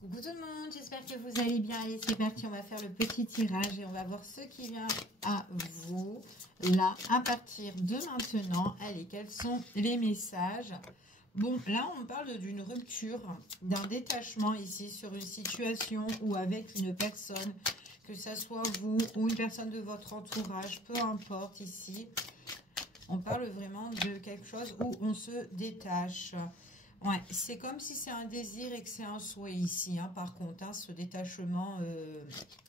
Coucou tout le monde, j'espère que vous allez bien. Allez, c'est parti, on va faire le petit tirage et on va voir ce qui vient à vous, là, à partir de maintenant. Allez, quels sont les messages? Bon, là, on parle d'une rupture, d'un détachement ici sur une situation ou avec une personne, que ce soit vous ou une personne de votre entourage, peu importe ici. On parle vraiment de quelque chose où on se détache. Ouais, c'est comme si c'est un désir et que c'est un souhait ici, hein, par contre, hein, ce détachement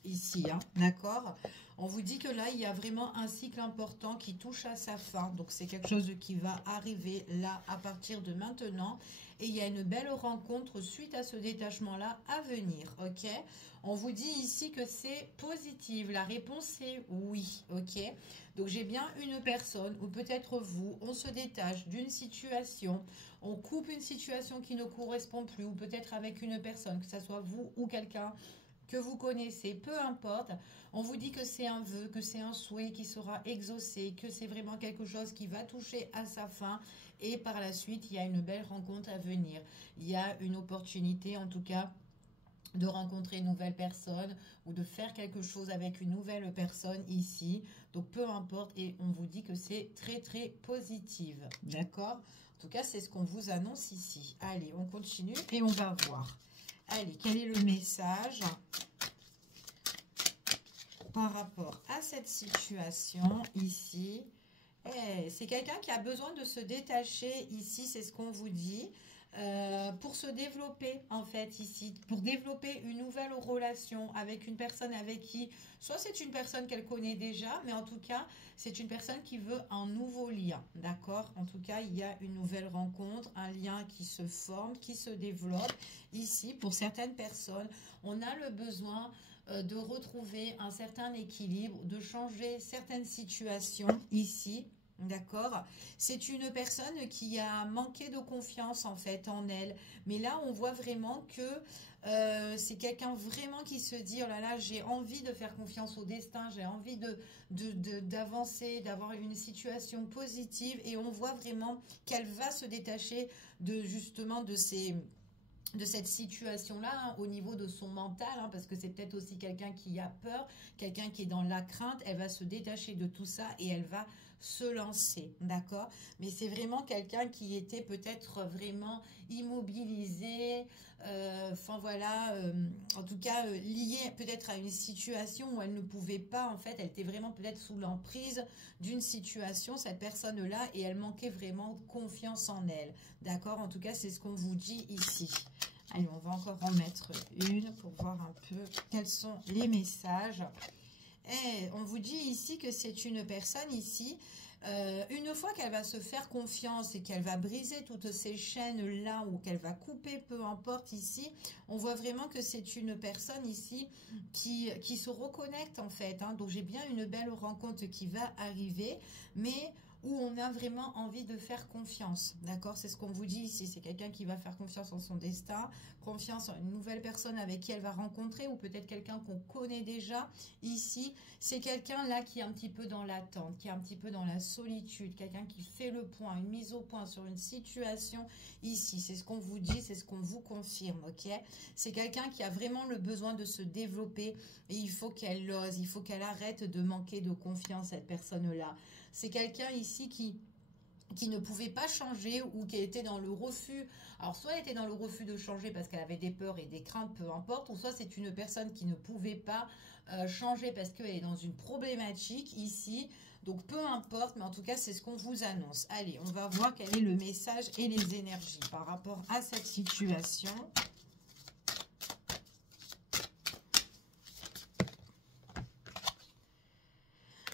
ici, hein, d'accord? On vous dit que là, il y a vraiment un cycle important qui touche à sa fin. Donc, c'est quelque chose qui va arriver là, à partir de maintenant. Et il y a une belle rencontre suite à ce détachement-là à venir, ok? On vous dit ici que c'est positif. La réponse est oui, ok? Donc, j'ai bien une personne, ou peut-être vous, on se détache d'une situation, on coupe une situation qui ne correspond plus, ou peut-être avec une personne, que ce soit vous ou quelqu'un que vous connaissez, peu importe. On vous dit que c'est un vœu, que c'est un souhait qui sera exaucé, que c'est vraiment quelque chose qui va toucher à sa fin. Et par la suite, il y a une belle rencontre à venir. Il y a une opportunité, en tout cas, de rencontrer une nouvelle personne ou de faire quelque chose avec une nouvelle personne ici. Donc, peu importe. Et on vous dit que c'est très, très positif. D'accord? En tout cas, c'est ce qu'on vous annonce ici. Allez, on continue et on va voir. Allez, quel est le message par rapport à cette situation ici? C'est quelqu'un qui a besoin de se détacher ici, c'est ce qu'on vous dit, pour se développer en fait ici, pour développer une nouvelle relation avec une personne avec qui, soit c'est une personne qu'elle connaît déjà, mais en tout cas, c'est une personne qui veut un nouveau lien, d'accord? En tout cas, il y a une nouvelle rencontre, un lien qui se forme, qui se développe ici. Pour certaines personnes, on a le besoin de retrouver un certain équilibre, de changer certaines situations ici. D'accord? C'est une personne qui a manqué de confiance en fait en elle. Mais là, on voit vraiment que c'est quelqu'un vraiment qui se dit, oh là là, j'ai envie de faire confiance au destin, j'ai envie d'avancer, d'avoir une situation positive. Et on voit vraiment qu'elle va se détacher de justement de cette situation-là, hein, au niveau de son mental, hein, parce que c'est peut-être aussi quelqu'un qui a peur, quelqu'un qui est dans la crainte, elle va se détacher de tout ça et elle va se lancer, d'accord? Mais c'est vraiment quelqu'un qui était peut-être vraiment immobilisé, enfin voilà, en tout cas lié peut-être à une situation où elle ne pouvait pas, en fait, elle était vraiment peut-être sous l'emprise d'une situation, cette personne-là, et elle manquait vraiment de confiance en elle, d'accord? En tout cas, c'est ce qu'on vous dit ici. Allez, on va encore en mettre une pour voir un peu quels sont les messages. Et on vous dit ici que c'est une personne ici, une fois qu'elle va se faire confiance et qu'elle va briser toutes ces chaînes-là ou qu'elle va couper, peu importe ici, on voit vraiment que c'est une personne ici qui se reconnecte en fait. Hein. Donc j'ai bien une belle rencontre qui va arriver, mais où on a vraiment envie de faire confiance, d'accord? C'est ce qu'on vous dit ici, c'est quelqu'un qui va faire confiance en son destin, confiance en une nouvelle personne avec qui elle va rencontrer, ou peut-être quelqu'un qu'on connaît déjà ici. C'est quelqu'un là qui est un petit peu dans l'attente, qui est un petit peu dans la solitude, quelqu'un qui fait le point, une mise au point sur une situation ici. C'est ce qu'on vous dit, c'est ce qu'on vous confirme, ok? C'est quelqu'un qui a vraiment le besoin de se développer et il faut qu'elle ose, il faut qu'elle arrête de manquer de confiance, cette personne-là. C'est quelqu'un ici qui ne pouvait pas changer ou qui était dans le refus. Alors, soit elle était dans le refus de changer parce qu'elle avait des peurs et des craintes, peu importe, ou soit c'est une personne qui ne pouvait pas changer parce qu'elle est dans une problématique ici. Donc, peu importe, mais en tout cas, c'est ce qu'on vous annonce. Allez, on va voir quel est le message et les énergies par rapport à cette situation.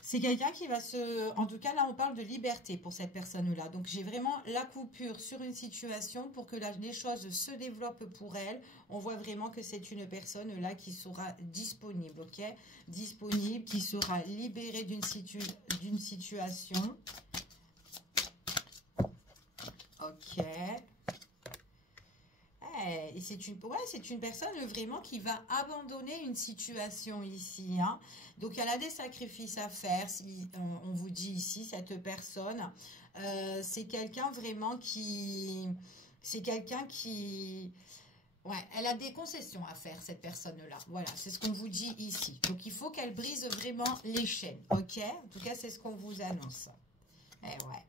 C'est quelqu'un qui va se... En tout cas, là, on parle de liberté pour cette personne-là. Donc, j'ai vraiment la coupure sur une situation pour que les choses se développent pour elle. On voit vraiment que c'est une personne-là qui sera disponible, ok? Disponible, qui sera libérée d'une situation. Ok. Et c'est une personne vraiment qui va abandonner une situation ici. Hein. Donc, elle a des sacrifices à faire, si on vous dit ici, cette personne. C'est quelqu'un vraiment qui... C'est quelqu'un qui... Ouais, elle a des concessions à faire, cette personne-là. Voilà, c'est ce qu'on vous dit ici. Donc, il faut qu'elle brise vraiment les chaînes, ok? En tout cas, c'est ce qu'on vous annonce. Eh ouais.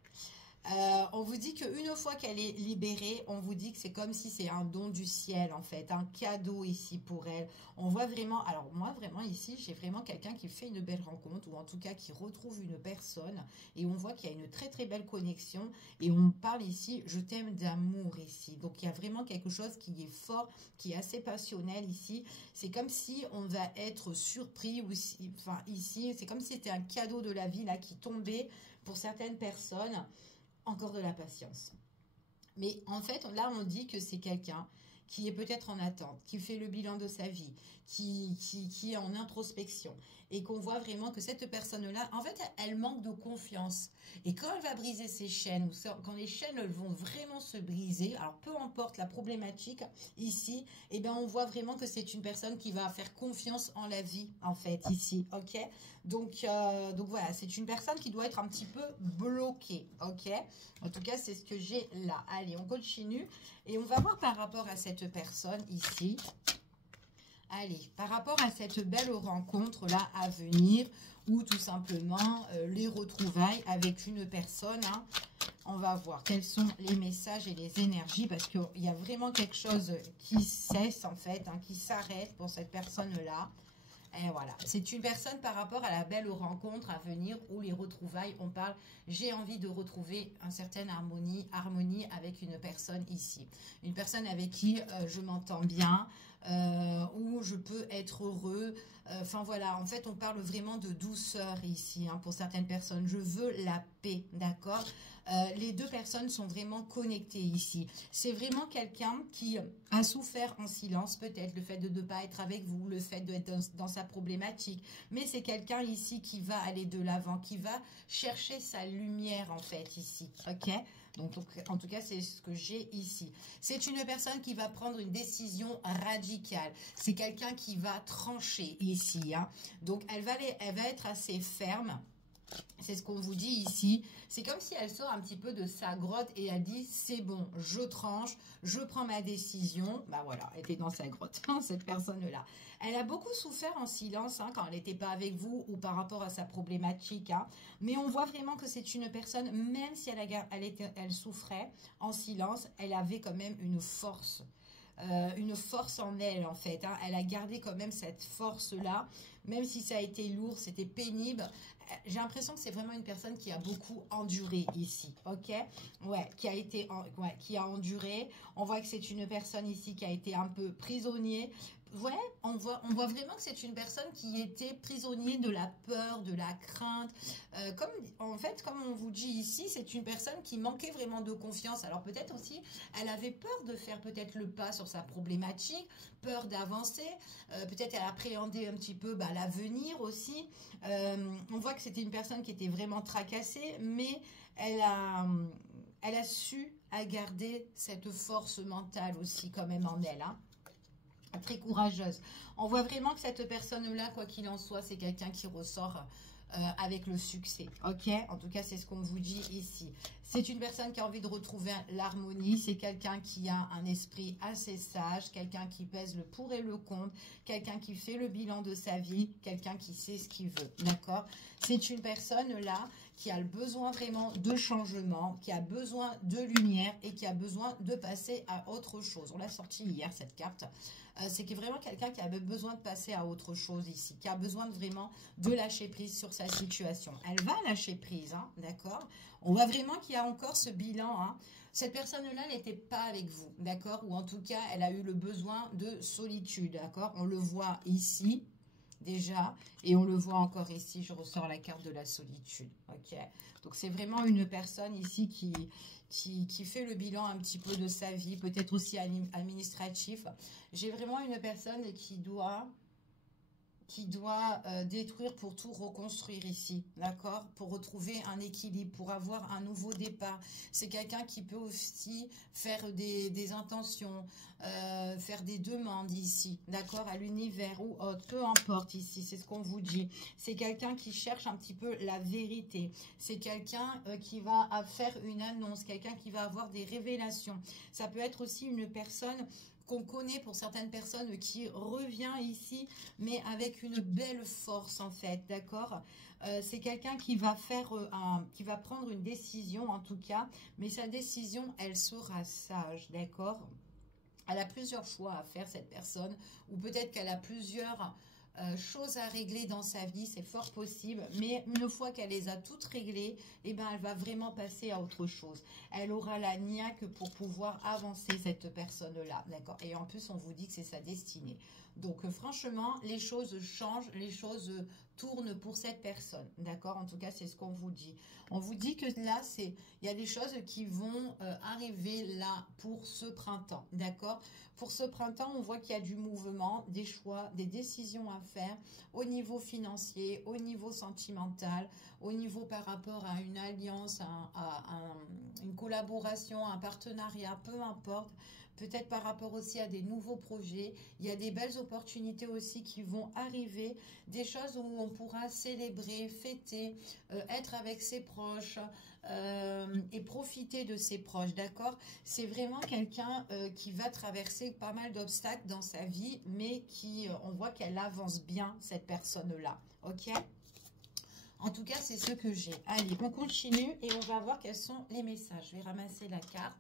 On vous dit qu'une fois qu'elle est libérée, on vous dit que c'est comme si c'est un don du ciel, en fait, un cadeau ici pour elle. On voit vraiment, alors moi, vraiment ici, j'ai vraiment quelqu'un qui fait une belle rencontre, ou en tout cas qui retrouve une personne, et on voit qu'il y a une très très belle connexion, et on parle ici, je t'aime d'amour ici. Donc il y a vraiment quelque chose qui est fort, qui est assez passionnel ici. C'est comme si on va être surpris, ou si, enfin ici, c'est comme si c'était un cadeau de la vie là qui tombait pour certaines personnes. Encore de la patience. Mais en fait, là, on dit que c'est quelqu'un qui est peut-être en attente, qui fait le bilan de sa vie, qui est en introspection. Et qu'on voit vraiment que cette personne-là, en fait, elle manque de confiance. Et quand elle va briser ses chaînes, ou quand les chaînes vont vraiment se briser, alors peu importe la problématique ici, eh bien, on voit vraiment que c'est une personne qui va faire confiance en la vie, en fait, ici, ok? Donc voilà, c'est une personne qui doit être un petit peu bloquée, ok? En tout cas, c'est ce que j'ai là. Allez, on continue. Et on va voir par rapport à cette personne ici. Allez, par rapport à cette belle rencontre-là à venir, ou tout simplement les retrouvailles avec une personne, hein, on va voir quels sont les messages et les énergies, parce qu'il y a vraiment quelque chose qui cesse en fait, hein, qui s'arrête pour cette personne-là. Et voilà, c'est une personne par rapport à la belle rencontre à venir ou les retrouvailles. On parle, j'ai envie de retrouver une certaine harmonie avec une personne ici. Une personne avec qui je m'entends bien, où je peux être heureux. Enfin voilà, en fait, on parle vraiment de douceur ici, hein, pour certaines personnes. Je veux la paix, d'accord? Les deux personnes sont vraiment connectées ici. C'est vraiment quelqu'un qui a souffert en silence, peut-être le fait de ne pas être avec vous, le fait d'être dans sa problématique. Mais c'est quelqu'un ici qui va aller de l'avant, qui va chercher sa lumière en fait ici. Ok? Donc, en tout cas, c'est ce que j'ai ici. C'est une personne qui va prendre une décision radicale. C'est quelqu'un qui va trancher ici, hein. Donc, elle va être assez ferme. C'est ce qu'on vous dit ici. C'est comme si elle sort un petit peu de sa grotte et elle dit, c'est bon, je tranche, je prends ma décision. Bah voilà, elle était dans sa grotte, hein, cette personne-là. Elle a beaucoup souffert en silence, hein, quand elle n'était pas avec vous ou par rapport à sa problématique, hein. Mais on voit vraiment que c'est une personne, même si elle souffrait en silence, elle avait quand même une force en elle en fait, hein. Elle a gardé quand même cette force-là, même si ça a été lourd, c'était pénible. J'ai l'impression que c'est vraiment une personne qui a beaucoup enduré ici, ok? Ouais, qui a enduré. On voit que c'est une personne ici qui a été un peu prisonnier. Ouais, on voit vraiment que c'est une personne qui était prisonnier de la peur, de la crainte. Comme on vous dit ici, c'est une personne qui manquait vraiment de confiance. Alors peut-être aussi, elle avait peur de faire peut-être le pas sur sa problématique, peur d'avancer. Peut-être elle appréhendait un petit peu l'avenir aussi. On voit que c'était une personne qui était vraiment tracassée, mais elle a su à garder cette force mentale aussi quand même en elle, hein. Très courageuse. On voit vraiment que cette personne-là, quoi qu'il en soit, c'est quelqu'un qui ressort avec le succès. Ok? En tout cas, c'est ce qu'on vous dit ici. C'est une personne qui a envie de retrouver l'harmonie. C'est quelqu'un qui a un esprit assez sage, quelqu'un qui pèse le pour et le contre, quelqu'un qui fait le bilan de sa vie, quelqu'un qui sait ce qu'il veut. D'accord? C'est une personne là qui a le besoin vraiment de changement, qui a besoin de lumière et qui a besoin de passer à autre chose. On l'a sorti hier, cette carte. C'est vraiment quelqu'un qui avait besoin de passer à autre chose ici, qui a besoin vraiment de lâcher prise sur sa situation. Elle va lâcher prise, hein, d'accord? On voit vraiment qu'il y a encore ce bilan, hein. Cette personne-là n'était pas avec vous, d'accord? Ou en tout cas, elle a eu le besoin de solitude, d'accord? On le voit ici, déjà, et on le voit encore ici, je ressors la carte de la solitude, ok? Donc c'est vraiment une personne ici qui fait le bilan un petit peu de sa vie, peut-être aussi administratif. J'ai vraiment une personne qui doit détruire pour tout reconstruire ici, d'accord? Pour retrouver un équilibre, pour avoir un nouveau départ. C'est quelqu'un qui peut aussi faire des intentions, faire des demandes ici, d'accord? À l'univers ou autre, peu importe ici, c'est ce qu'on vous dit. C'est quelqu'un qui cherche un petit peu la vérité. C'est quelqu'un qui va faire une annonce, quelqu'un qui va avoir des révélations. Ça peut être aussi une personne qu'on connaît pour certaines personnes qui revient ici, mais avec une belle force en fait, d'accord. C'est quelqu'un qui va faire qui va prendre une décision en tout cas, mais sa décision, elle sera sage, d'accord. Elle a plusieurs choix à faire cette personne, ou peut-être qu'elle a plusieurs choses à régler dans sa vie, c'est fort possible, mais une fois qu'elle les a toutes réglées, eh ben, elle va vraiment passer à autre chose. Elle aura la niaque pour pouvoir avancer, cette personne-là, d'accord. Et en plus, on vous dit que c'est sa destinée. Donc franchement, les choses changent, les choses tournent pour cette personne, d'accord. En tout cas, c'est ce qu'on vous dit. On vous dit que là, il y a des choses qui vont arriver là pour ce printemps, d'accord. Pour ce printemps, on voit qu'il y a du mouvement, des choix, des décisions à faire au niveau financier, au niveau sentimental, au niveau par rapport à une alliance, une collaboration, un partenariat, peu importe. Peut-être par rapport aussi à des nouveaux projets. Il y a des belles opportunités aussi qui vont arriver, des choses où on pourra célébrer, fêter, être avec ses proches et profiter de ses proches, d'accord. C'est vraiment quelqu'un qui va traverser pas mal d'obstacles dans sa vie, mais on voit qu'elle avance bien, cette personne-là, ok. En tout cas, c'est ce que j'ai. Allez, on continue et on va voir quels sont les messages. Je vais ramasser la carte.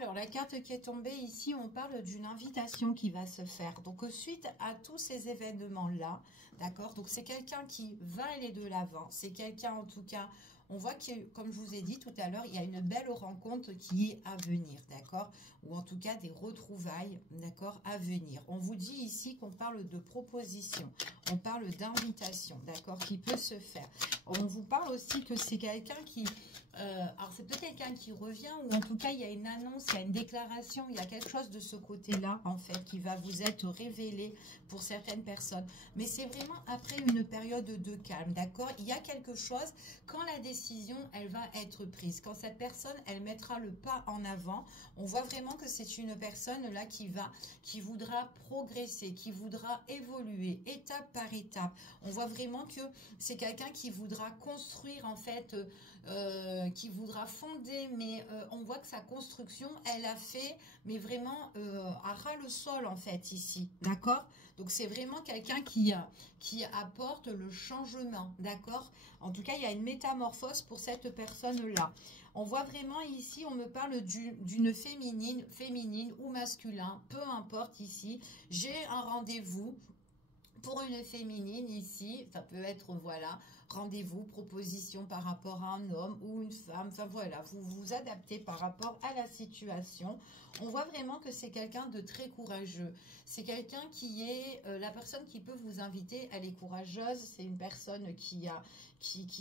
Alors, la carte qui est tombée ici, on parle d'une invitation qui va se faire. Donc, suite à tous ces événements-là, d'accord. Donc, c'est quelqu'un qui va aller de l'avant. C'est quelqu'un, en tout cas, on voit que, comme je vous ai dit tout à l'heure, il y a une belle rencontre qui est à venir, d'accord. Ou en tout cas, des retrouvailles, d'accord, à venir. On vous dit ici qu'on parle de proposition. On parle d'invitation, d'accord, qui peut se faire. On vous parle aussi que c'est quelqu'un qui... alors c'est peut-être quelqu'un qui revient, ou en tout cas il y a une annonce, il y a une déclaration, il y a quelque chose de ce côté-là en fait qui va vous être révélé pour certaines personnes. Mais c'est vraiment après une période de calme, d'accord. Il y a quelque chose quand la décision elle va être prise, quand cette personne elle mettra le pas en avant. On voit vraiment que c'est une personne là qui voudra progresser, qui voudra évoluer étape par étape. On voit vraiment que c'est quelqu'un qui voudra construire en fait. Qui voudra fonder, mais on voit que sa construction, elle a fait, mais vraiment à ras le sol en fait ici, d'accord. Donc c'est vraiment quelqu'un qui apporte le changement, d'accord. En tout cas, il y a une métamorphose pour cette personne-là. On voit vraiment ici, on me parle d'une féminine ou masculin, peu importe ici. J'ai un rendez-vous pour une féminine ici, ça peut être, voilà, rendez-vous, proposition par rapport à un homme ou une femme, enfin voilà, vous vous adaptez par rapport à la situation. On voit vraiment que c'est quelqu'un de très courageux. C'est quelqu'un qui est, la personne qui peut vous inviter, elle est courageuse, c'est une personne qui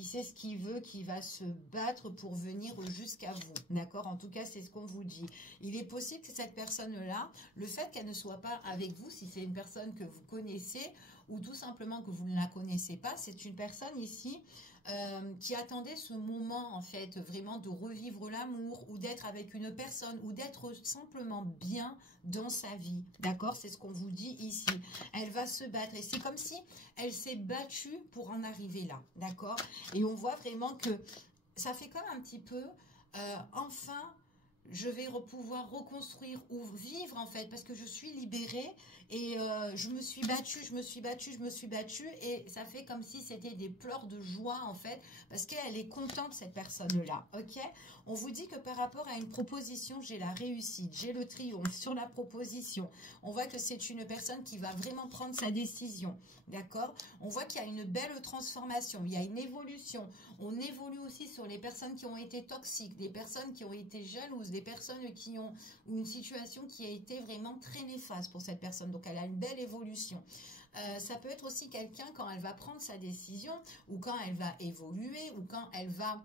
sait ce qu'il veut, qui va se battre pour venir jusqu'à vous, d'accord. En tout cas, c'est ce qu'on vous dit. Il est possible que cette personne-là, le fait qu'elle ne soit pas avec vous, si c'est une personne que vous connaissez, ou tout simplement que vous ne la connaissez pas, c'est une personne ici qui attendait ce moment en fait vraiment de revivre l'amour ou d'être avec une personne ou d'être simplement bien dans sa vie, d'accord. C'est ce qu'on vous dit ici. Elle va se battre et c'est comme si elle s'est battue pour en arriver là, d'accord. Et on voit vraiment que ça fait comme un petit peu enfin je vais pouvoir reconstruire ou vivre en fait parce que je suis libérée et je me suis battue et ça fait comme si c'était des pleurs de joie en fait parce qu'elle est contente cette personne-là, ok. On vous dit que par rapport à une proposition, j'ai la réussite, j'ai le triomphe sur la proposition. On voit que c'est une personne qui va vraiment prendre sa décision, d'accord. On voit qu'il y a une belle transformation, il y a une évolution. On évolue aussi sur les personnes qui ont été toxiques, des personnes qui ont été jalouses, des personnes qui ont une situation qui a été vraiment très néfaste pour cette personne. Donc, elle a une belle évolution. Ça peut être aussi quelqu'un quand elle va prendre sa décision ou quand elle va évoluer ou quand elle va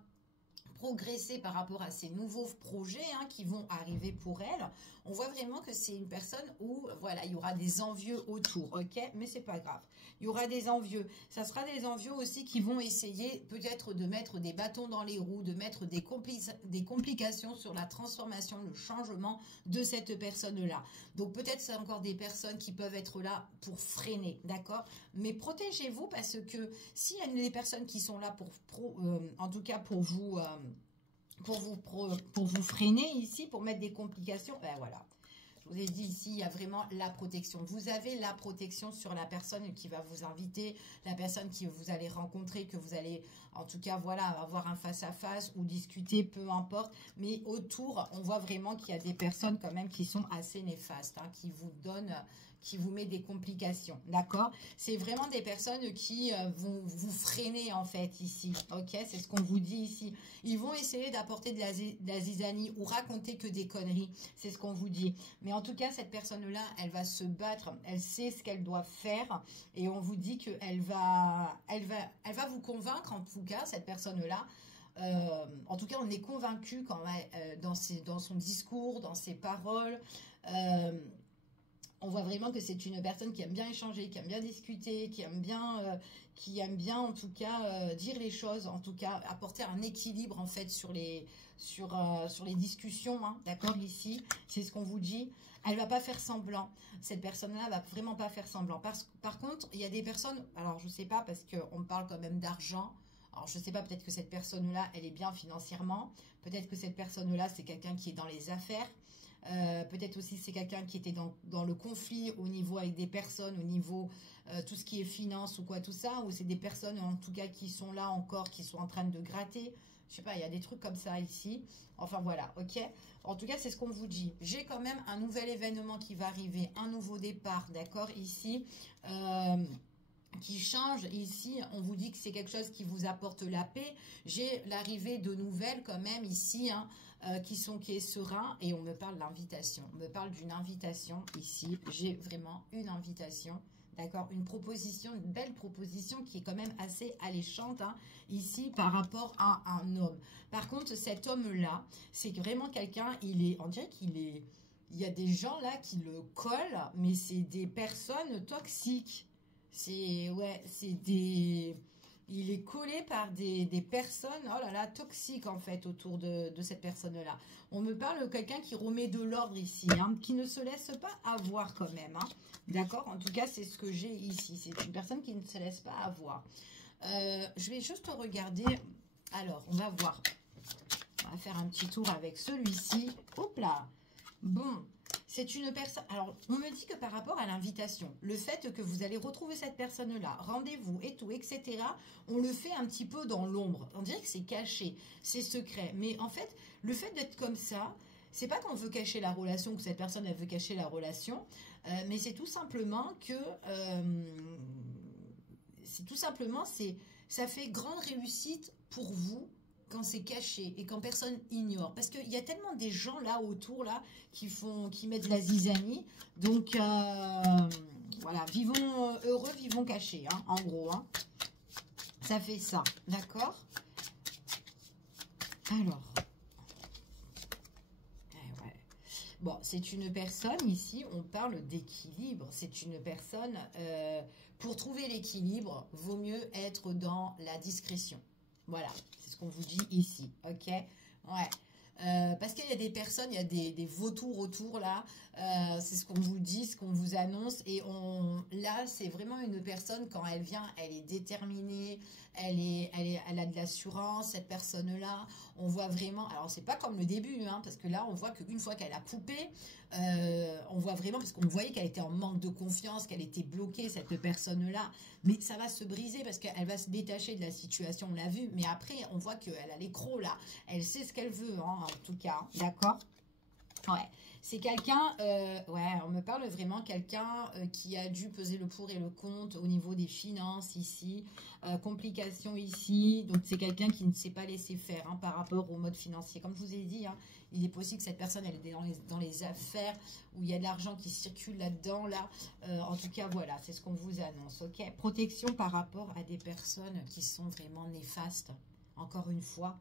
progresser par rapport à ces nouveaux projets qui vont arriver pour elle. On voit vraiment que c'est une personne où voilà, il y aura des envieux autour, ok, mais c'est pas grave. Il y aura des envieux. Ça sera des envieux aussi qui vont essayer peut-être de mettre des bâtons dans les roues, de mettre des complications sur la transformation, le changement de cette personne-là. Donc peut-être c'est encore des personnes qui peuvent être là pour freiner, d'accord. Mais protégez-vous parce que s'il y a des personnes qui sont là en tout cas pour vous freiner ici, pour mettre des complications, ben voilà. Je vous ai dit ici, il y a vraiment la protection. Vous avez la protection sur la personne qui va vous inviter, la personne que vous allez rencontrer, que vous allez, en tout cas, voilà, avoir un face-à-face ou discuter, peu importe. Mais autour, on voit vraiment qu'il y a des personnes quand même qui sont assez néfastes, hein, qui vous donnent, qui vous met des complications, d'accord? C'est vraiment des personnes qui vont vous freiner en fait ici, ok? C'est ce qu'on vous dit ici. Ils vont essayer d'apporter de la zizanie ou raconter que des conneries, c'est ce qu'on vous dit. Mais en tout cas, cette personne-là, elle va se battre, elle sait ce qu'elle doit faire et on vous dit qu'elle va vous convaincre en tout cas, cette personne-là. En tout cas, on est convaincu quand même dans son discours, dans ses paroles. On voit vraiment que c'est une personne qui aime bien échanger, qui aime bien discuter, qui aime bien en tout cas dire les choses, en tout cas apporter un équilibre en fait sur les discussions, hein, d'accord, ici, c'est ce qu'on vous dit. Elle va pas faire semblant, cette personne-là va vraiment pas faire semblant. Par contre, il y a des personnes, alors je sais pas parce qu'on parle quand même d'argent, alors je sais pas, peut-être que cette personne-là, elle est bien financièrement, peut-être que cette personne-là, c'est quelqu'un qui est dans les affaires. Peut-être aussi c'est quelqu'un qui était dans le conflit au niveau avec des personnes, au niveau tout ce qui est finance ou quoi tout ça, ou c'est des personnes en tout cas qui sont là encore, qui sont en train de gratter, je sais pas, il y a des trucs comme ça ici, enfin voilà, ok, en tout cas c'est ce qu'on vous dit. J'ai quand même un nouvel événement qui va arriver, un nouveau départ, d'accord, ici, qui change ici, on vous dit que c'est quelque chose qui vous apporte la paix. J'ai l'arrivée de nouvelles quand même ici, hein, qui est serein, et on me parle d'invitation, on me parle d'une invitation ici, j'ai vraiment une invitation, d'accord, une proposition, une belle proposition qui est quand même assez alléchante, hein, ici par rapport à un homme. Par contre, cet homme-là, c'est vraiment quelqu'un, on dirait il y a des gens là qui le collent, mais c'est des personnes toxiques. Il est collé par des personnes, oh là là, toxiques en fait autour de cette personne-là. On me parle de quelqu'un qui remet de l'ordre ici, hein, qui ne se laisse pas avoir quand même, hein. D'accord? En tout cas, c'est ce que j'ai ici. C'est une personne qui ne se laisse pas avoir. Je vais juste regarder. Alors, on va voir. On va faire un petit tour avec celui-ci. Hop là. Bon. C'est une personne, alors on me dit que par rapport à l'invitation, le fait que vous allez retrouver cette personne-là, rendez-vous et tout, etc., on le fait un petit peu dans l'ombre. On dirait que c'est caché, c'est secret. Mais en fait, le fait d'être comme ça, c'est pas qu'on veut cacher la relation, que cette personne, elle veut cacher la relation, mais c'est tout simplement que, ça fait grande réussite pour vous, quand c'est caché et quand personne ignore. Parce qu'il y a tellement des gens là autour là qui mettent de la zizanie. Donc voilà, vivons heureux, vivons cachés, hein, en gros. Hein. Ça fait ça, d'accord? Alors. Ouais. Bon, c'est une personne ici, on parle d'équilibre. C'est une personne, pour trouver l'équilibre, vaut mieux être dans la discrétion. Voilà, c'est ce qu'on vous dit ici, ok? Ouais. Parce qu'il y a des personnes, il y a des vautours autour là, c'est ce qu'on vous dit, ce qu'on vous annonce, et là c'est vraiment une personne, quand elle vient, elle est déterminée, elle a de l'assurance, cette personne-là, on voit vraiment, alors c'est pas comme le début, hein, parce que là on voit qu'une fois qu'elle a coupé, on voit vraiment, parce qu'on voyait qu'elle était en manque de confiance, qu'elle était bloquée, cette personne-là, mais ça va se briser parce qu'elle va se détacher de la situation, on l'a vu, mais après on voit qu'elle a les crocs là, elle sait ce qu'elle veut, hein, en tout cas, d'accord? Ouais, c'est quelqu'un, ouais, on me parle vraiment quelqu'un qui a dû peser le pour et le contre au niveau des finances ici, complications ici, donc c'est quelqu'un qui ne s'est pas laissé faire, hein, par rapport au mode financier. Comme je vous ai dit, hein, il est possible que cette personne, elle est dans les affaires, où il y a de l'argent qui circule là-dedans, là, en tout cas, voilà, c'est ce qu'on vous annonce, ok? Protection par rapport à des personnes qui sont vraiment néfastes, encore une fois.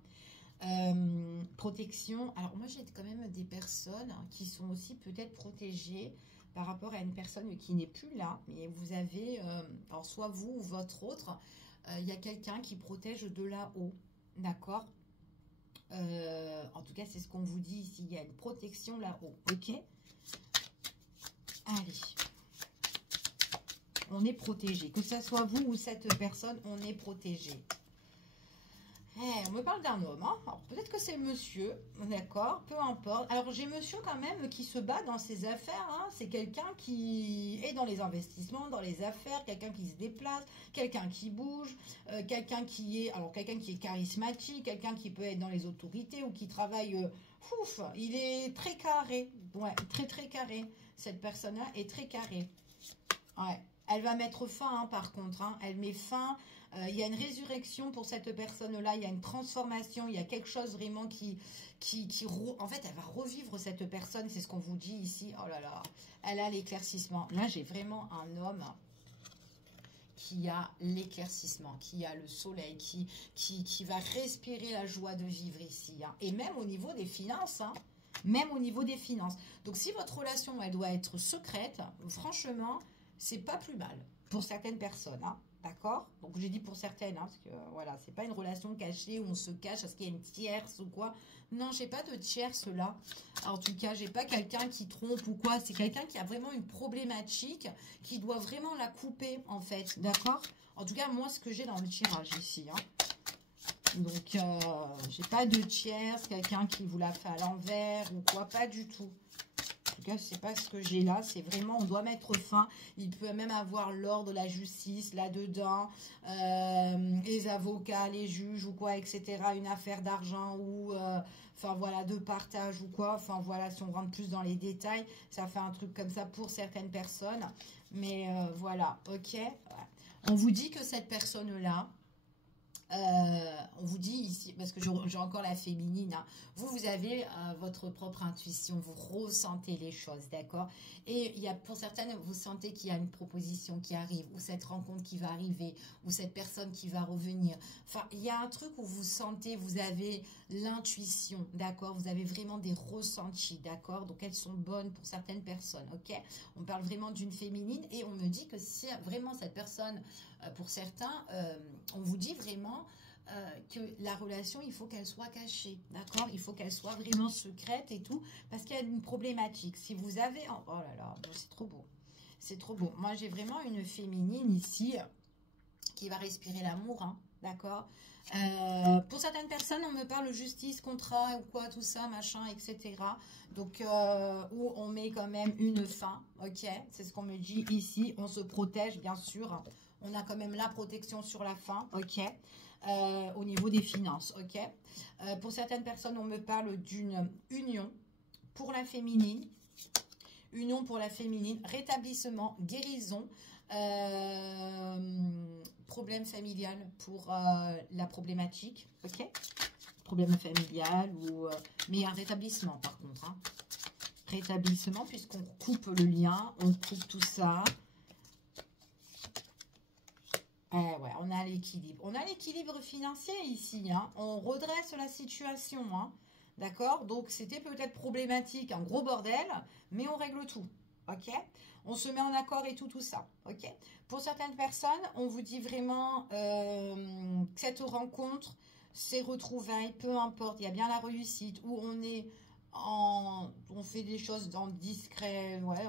Protection, alors moi j'ai quand même des personnes qui sont aussi peut-être protégées par rapport à une personne qui n'est plus là, mais vous avez, alors soit vous ou votre autre, il y a quelqu'un qui protège de là-haut, d'accord? En tout cas c'est ce qu'on vous dit ici, il y a une protection là-haut, ok? Allez, on est protégé, que ce soit vous ou cette personne, on est protégé. On me parle d'un homme, hein. Alors peut-être que c'est monsieur, d'accord, peu importe. Alors j'ai monsieur quand même qui se bat dans ses affaires, hein. C'est quelqu'un qui est dans les investissements, dans les affaires, quelqu'un qui se déplace, quelqu'un qui bouge, quelqu'un qui est charismatique, quelqu'un qui peut être dans les autorités ou qui travaille. Ouf, il est très carré, ouais, très très carré. Cette personne-là est très carrée. Ouais. Elle va mettre fin, hein, par contre, hein. Elle met fin. Il y a une résurrection pour cette personne-là. Il y a une transformation. Il y a quelque chose vraiment en fait, elle va revivre cette personne. C'est ce qu'on vous dit ici. Oh là là. Elle a l'éclaircissement. Là, j'ai vraiment un homme qui a l'éclaircissement, qui a le soleil, qui va respirer la joie de vivre ici, hein. Et même au niveau des finances, hein. Même au niveau des finances. Donc, si votre relation, elle doit être secrète, franchement, c'est pas plus mal pour certaines personnes, hein, d'accord? Donc j'ai dit pour certaines, hein, parce que voilà, c'est pas une relation cachée où on se cache, est-ce qu'il y a une tierce ou quoi? Non, j'ai pas de tierce là. En tout cas, j'ai pas quelqu'un qui trompe ou quoi. C'est quelqu'un qui a vraiment une problématique, qui doit vraiment la couper en fait, d'accord? En tout cas, moi, ce que j'ai dans le tirage ici, hein. Donc, j'ai pas de tierce, quelqu'un qui vous l'a fait à l'envers ou quoi, pas du tout. En tout cas, c'est pas ce que j'ai là. C'est vraiment, on doit mettre fin. Il peut même avoir l'ordre, la justice là-dedans, les avocats, les juges ou quoi, etc. Une affaire d'argent ou, enfin voilà, de partage ou quoi. Enfin voilà, si on rentre plus dans les détails, ça fait un truc comme ça pour certaines personnes. Mais voilà, ok. Ouais. On vous dit que cette personne-là, on vous dit ici, parce que j'ai encore la féminine, hein, vous avez votre propre intuition, vous ressentez les choses, d'accord? Et il y a, pour certaines, vous sentez qu'il y a une proposition qui arrive, ou cette rencontre qui va arriver, ou cette personne qui va revenir. Enfin, il y a un truc où vous sentez, vous avez l'intuition, d'accord? Vous avez vraiment des ressentis, d'accord? Donc, elles sont bonnes pour certaines personnes, ok? On parle vraiment d'une féminine, et on me dit que si vraiment cette personne, pour certains, on vous dit vraiment que la relation, il faut qu'elle soit cachée, d'accord? Il faut qu'elle soit vraiment secrète et tout, parce qu'il y a une problématique. Si vous avez... Oh là là, c'est trop beau. C'est trop beau. Moi, j'ai vraiment une féminine ici qui va respirer l'amour, hein, d'accord? Pour certaines personnes, on me parle justice, contrat ou quoi, tout ça, machin, etc. Donc, où on met quand même une fin, ok? C'est ce qu'on me dit ici. On se protège, bien sûr. On a quand même la protection sur la fin, ok? Au niveau des finances, ok? Pour certaines personnes, on me parle d'une union pour la féminine. Union pour la féminine, rétablissement, guérison, problème familial pour la problématique, ok? Problème familial, mais un rétablissement par contre, hein. Rétablissement puisqu'on coupe le lien, on coupe tout ça. Ouais, on a l'équilibre. On a l'équilibre financier ici, hein. On redresse la situation, hein. D'accord? Donc, c'était peut-être problématique, un gros bordel, mais on règle tout. Ok? On se met en accord et tout ça. Ok? Pour certaines personnes, on vous dit vraiment cette rencontre, ces retrouvailles, peu importe, il y a bien la réussite, où on est on fait des choses dans discret, ouais,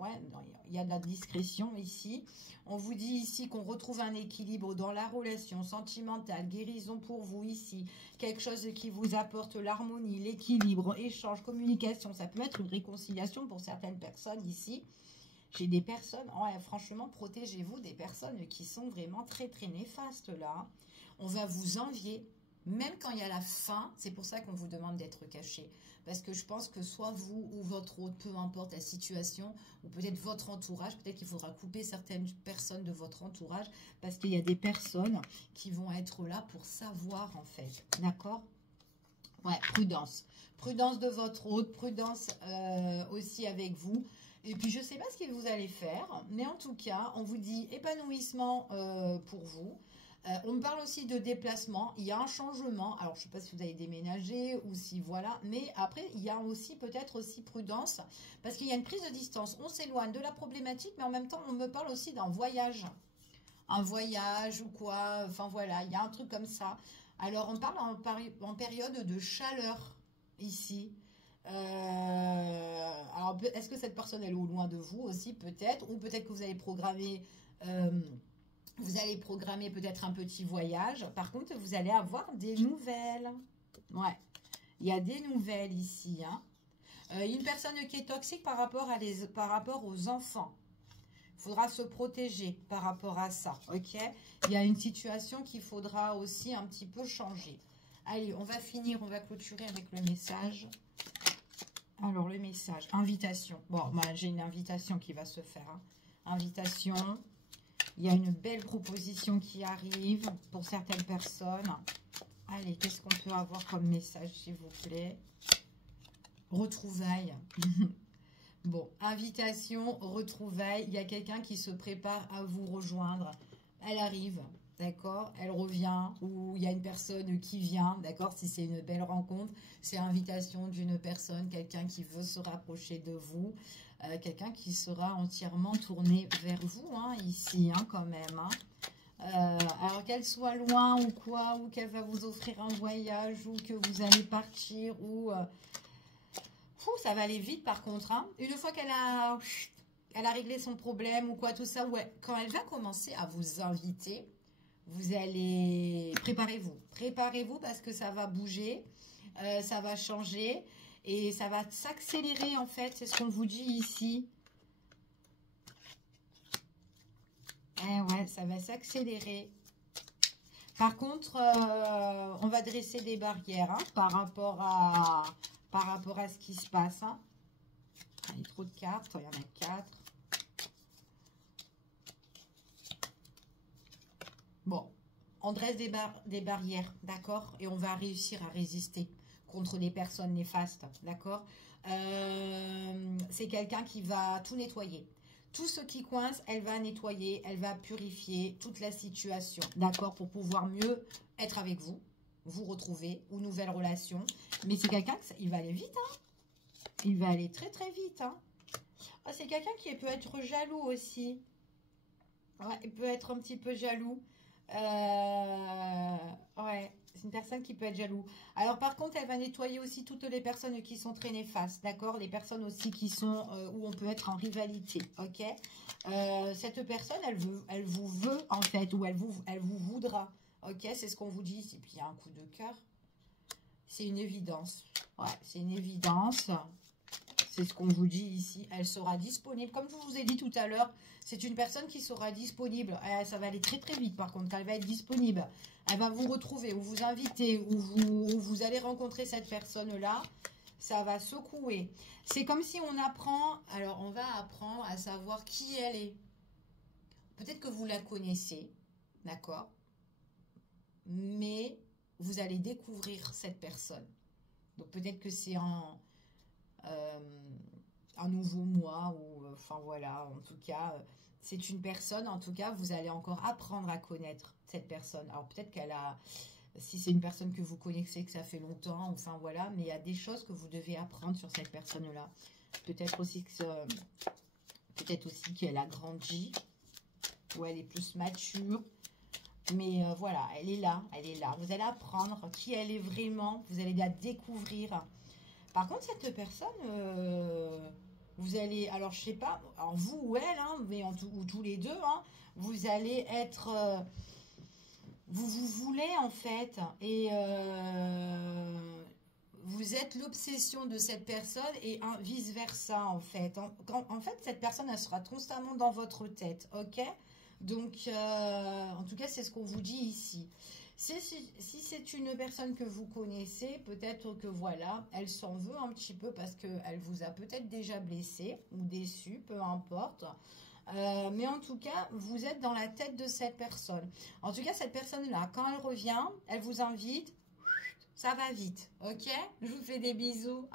ouais, il y a de la discrétion ici. On vous dit ici qu'on retrouve un équilibre dans la relation sentimentale, guérison pour vous ici, quelque chose qui vous apporte l'harmonie, l'équilibre, échange, communication. Ça peut être une réconciliation pour certaines personnes ici. J'ai des personnes, ouais, franchement, protégez-vous des personnes qui sont vraiment très très néfastes là. On va vous envier. Même quand il y a la faim, c'est pour ça qu'on vous demande d'être caché. Parce que je pense que soit vous ou votre hôte, peu importe la situation, ou peut-être votre entourage, peut-être qu'il faudra couper certaines personnes de votre entourage, parce qu'il y a des personnes qui vont être là pour savoir en fait. D'accord? Ouais, prudence. Prudence de votre hôte, prudence aussi avec vous. Et puis, je ne sais pas ce que vous allez faire, mais en tout cas, on vous dit épanouissement pour vous. On me parle aussi de déplacement. Il y a un changement. Alors, je ne sais pas si vous avez déménagé ou si voilà. Mais après, il y a aussi peut-être aussi prudence parce qu'il y a une prise de distance. On s'éloigne de la problématique, mais en même temps, on me parle aussi d'un voyage. Un voyage ou quoi. Enfin, voilà, il y a un truc comme ça. Alors, on parle en période de chaleur ici. Alors, est-ce que cette personne elle est au loin de vous aussi, peut-être, ou peut-être que vous allez programmer Vous allez programmer peut-être un petit voyage. Par contre, vous allez avoir des nouvelles. Ouais, il y a des nouvelles ici. Hein. Une personne qui est toxique par rapport aux enfants. Il faudra se protéger par rapport à ça. Ok. Il y a une situation qu'il faudra aussi un petit peu changer. Allez, on va finir, on va clôturer avec le message. Alors, le message, invitation. Bon, bah, j'ai une invitation qui va se faire. Hein. Invitation. Il y a une belle proposition qui arrive pour certaines personnes. Allez, qu'est-ce qu'on peut avoir comme message, s'il vous plaît? Retrouvailles. Bon, invitation, retrouvailles. Il y a quelqu'un qui se prépare à vous rejoindre. Elle arrive, d'accord? Elle revient, ou il y a une personne qui vient, d'accord? Si c'est une belle rencontre, c'est invitation d'une personne, quelqu'un qui veut se rapprocher de vous. Quelqu'un qui sera entièrement tourné vers vous, hein, ici, hein, quand même. Hein. Alors qu'elle soit loin ou quoi, ou qu'elle va vous offrir un voyage, ou que vous allez partir, ou... ça va aller vite par contre. Hein. Une fois qu'elle a réglé son problème ou quoi, tout ça, ouais, quand elle va commencer à vous inviter, vous allez... Préparez-vous. Préparez-vous parce que ça va bouger, ça va changer. Et ça va s'accélérer en fait, c'est ce qu'on vous dit ici. Eh ouais, ça va s'accélérer. Par contre, on va dresser des barrières hein, par rapport à ce qui se passe. Hein. Il y a trop de cartes, il y en a 4. Bon, on dresse des barrières, d'accord? Et on va réussir à résister contre les personnes néfastes, d'accord? C'est quelqu'un qui va tout nettoyer. Tout ce qui coince, elle va nettoyer, elle va purifier toute la situation, d'accord? Pour pouvoir mieux être avec vous, vous retrouver, ou nouvelle relation. Mais c'est quelqu'un, il va aller vite, hein? Il va aller très très vite, hein? Ah, c'est quelqu'un qui peut être jaloux aussi. Ouais, il peut être un petit peu jaloux. Ouais, c'est une personne qui peut être jaloux. Alors par contre, elle va nettoyer aussi toutes les personnes qui sont très néfastes, d'accord? Les personnes aussi qui sont où on peut être en rivalité, ok? Cette personne, elle vous veut en fait, ou elle vous voudra, ok? C'est ce qu'on vous dit ici. Puis il y a un coup de cœur. C'est une évidence. Ouais, c'est une évidence. C'est ce qu'on vous dit ici. Elle sera disponible. Comme je vous ai dit tout à l'heure, c'est une personne qui sera disponible. Ça va aller très très vite par contre. Elle va être disponible. Elle va vous retrouver ou vous inviter ou vous allez rencontrer cette personne-là. Ça va secouer. C'est comme si on apprend... Alors, on va apprendre à savoir qui elle est. Peut-être que vous la connaissez. D'accord? Mais vous allez découvrir cette personne. Donc, peut-être que c'est un nouveau moi ou enfin voilà, en tout cas c'est une personne, en tout cas vous allez encore apprendre à connaître cette personne. Alors peut-être qu'elle a, si c'est une personne que vous connaissez, que ça fait longtemps, enfin voilà, mais il y a des choses que vous devez apprendre sur cette personne là. Peut-être aussi qu'elle a grandi ou elle est plus mature. Mais voilà, elle est là, vous allez apprendre qui elle est vraiment, vous allez la découvrir. Par contre, cette personne, vous allez, alors je sais pas, alors vous ou elle, hein, mais ou tous les deux, hein, vous allez être, vous voulez en fait, et vous êtes l'obsession de cette personne et vice versa en fait. En fait, cette personne, elle sera constamment dans votre tête, ok? Donc, en tout cas, c'est ce qu'on vous dit ici. Si c'est une personne que vous connaissez, peut-être que voilà, elle s'en veut un petit peu parce qu'elle vous a peut-être déjà blessé ou déçu, peu importe. Mais en tout cas, vous êtes dans la tête de cette personne. En tout cas, cette personne-là, quand elle revient, elle vous invite, ça va vite, ok? Je vous fais des bisous.